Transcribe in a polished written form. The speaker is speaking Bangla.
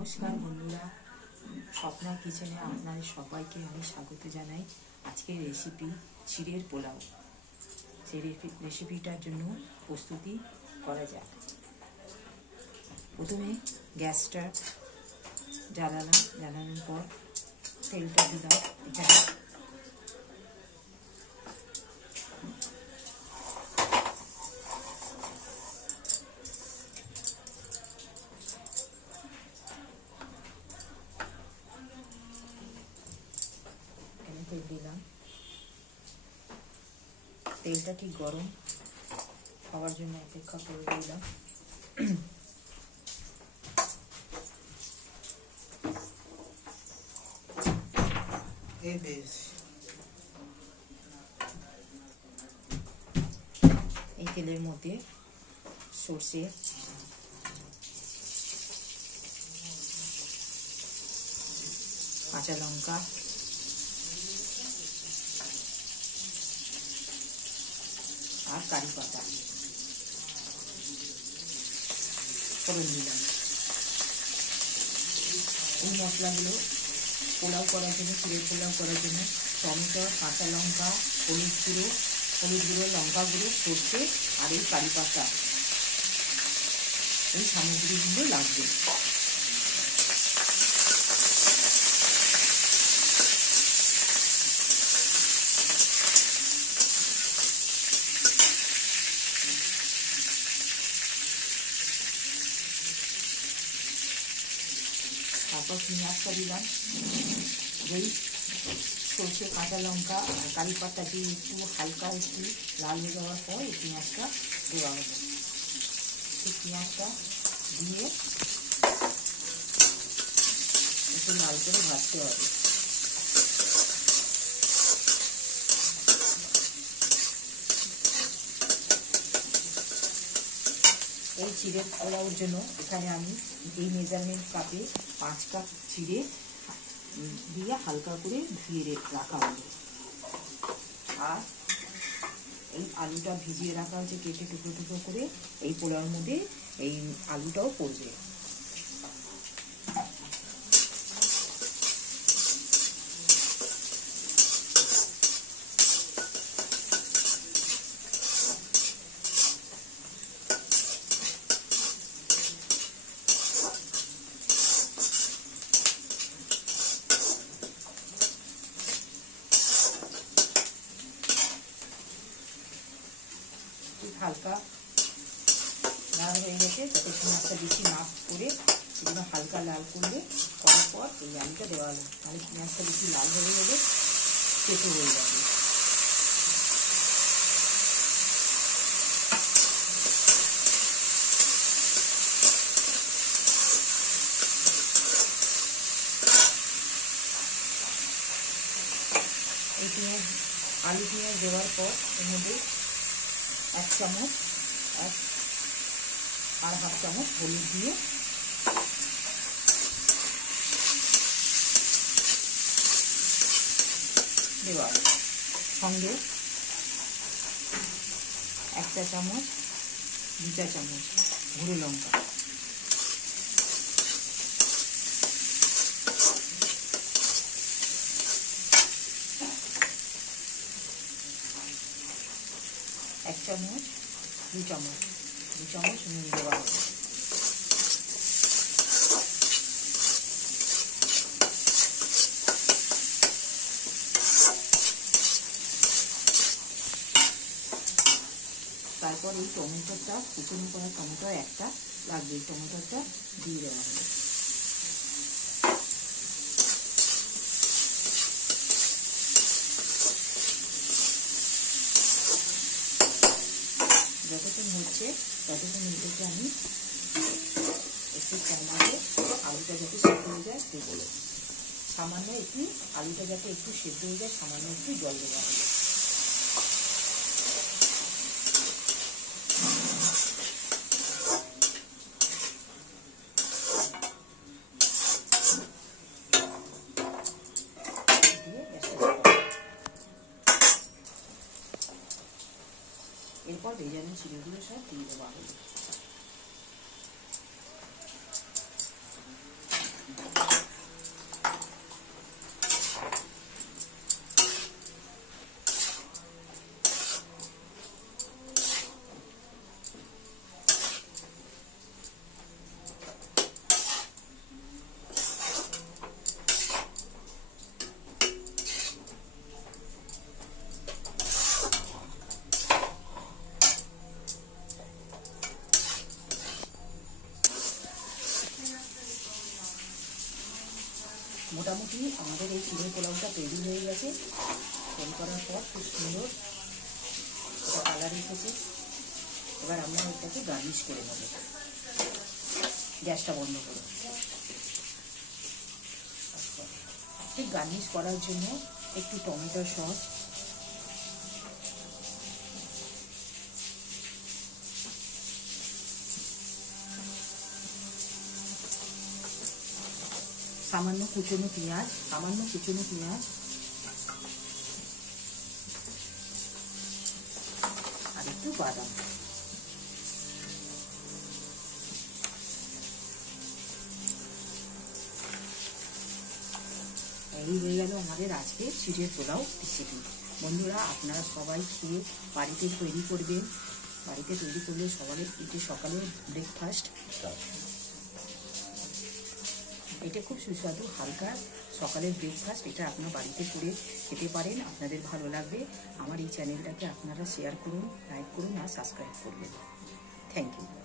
নমস্কার বন্ধুরা, স্বপ্না কিচেনে আপনাদের সবাইকে আমি স্বাগত জানাই। আজকের রেসিপি চিড়ের পোলাও। সেই রেসিপিটার জন্য প্রস্তুতি করা যাক। প্রথমে গ্যাসটা জ্বালালাম, জ্বালানোর পর তেলটা দিলাম। এখানে তেল দিলাম। তেলটা ঠিক গরম হওয়ার জন্য অপেক্ষা করে দিলাম। এই তেলের মধ্যে সর্ষে, কাঁচা লঙ্কা, আর কারি পাতা ফোড়ন দিলাম। এই মশলাগুলো পোলাও করার জন্য, চিড়ের পোলাও করার জন্য টমেটো, কাঁচা লঙ্কা, হলুদ গুঁড়ো, লঙ্কা গুঁড়ো, সর্ষে আর এই কারি পাতা, এই সামগ্রীগুলো লাগবে। তারপর পেঁয়াজটা দিলাম। ওই সর্ষে, কাঁচা লঙ্কা আর কারি পাতা দিয়ে একটু হালকা একটু লাল হয়ে যাওয়ার পর এই পেঁয়াজটা দেওয়া হবে। সেই পেঁয়াজটা দিয়ে একটু লাল করে ভাজতে হবে। এই চিড়ের পোলাওর জন্য এখানে আমি এই মেজারমেন্ট কাপে 5 কাপ চিড়ে দিয়ে হালকা করে ধুয়ে রাখা হলো। আর এই আলুটা ভিজিয়ে রাখা হচ্ছে, কেটে টুকরো টুকরো করে। এই পোলাওর মধ্যে এই আলুটাও পড়বে। হালকা লাল হয়ে গেছে, যাতে পেঁয়াজটা বেশি না করে এগুলো হালকা লাল করার পর এই আলুটা দেওয়া হলো। তাহলে পেঁয়াজটা বেশি লাল হয়ে যাবে, কেটে হয়ে যাবে। এই আলু পেঁয়াজ দেওয়ার পর এর মধ্যে 1 চামচ আর হাফ চামচ হলুদ দিয়ে দেওয়া হবে। সঙ্গে 1 চা চামচ 2 চা চামচ গুঁড়ো লঙ্কা, এক চামচ 2 চামচ নুন দেওয়া হবে। তারপর এই টমেটোটা, কুচনো করা টমেটো একটা লাগবে, এই টমেটোটা দিয়ে দেওয়া হবে। যতক্ষণ হচ্ছে ততক্ষণ এটাকে আমি একটু কম আছে, আলুটা যাতে সেদ্ধ হয়ে যায় দেবো। সামান্য একটু আলুটা যাতে একটু সেদ্ধ হয়ে যায়, সামান্য একটু জল দেওয়া হবে। এরপর ভেজানো চিড়েগুলো সব দিয়ে দেওয়া হবে। মোটামুটি আমাদের এই চিড়ের পোলাওটা তৈরি হয়ে গেছে। তৈরি করার পর খুব সুন্দর এটা কালার এসেছে। এবার আমরা এটাকে গার্নিশ করে নেব, গ্যাসটা বন্ধ করে। ঠিক গার্নিশ করার জন্য একটু টমেটো সস, সামান্য কুচনো পেঁয়াজ, আর একটু বাদাম। এই হয়ে গেল আমাদের আজকে চিড়ের পোলাও রেসিপি। বন্ধুরা, আপনারা সবাই খেয়ে বাড়িতে তৈরি করবেন। বাড়িতে তৈরি করলে সবাই এটা সকালের ব্রেকফাস্ট। এটা খুব সুস্বাদু হালকা সকালের ব্রেকফাস্ট। এটা আপনারা বাড়িতে করে খেতে পারেন, আপনাদের ভালো লাগবে। আমার এই চ্যানেলটাকে আপনারা শেয়ার করুন, লাইক করুন আর সাবস্ক্রাইব করবেন। Thank you.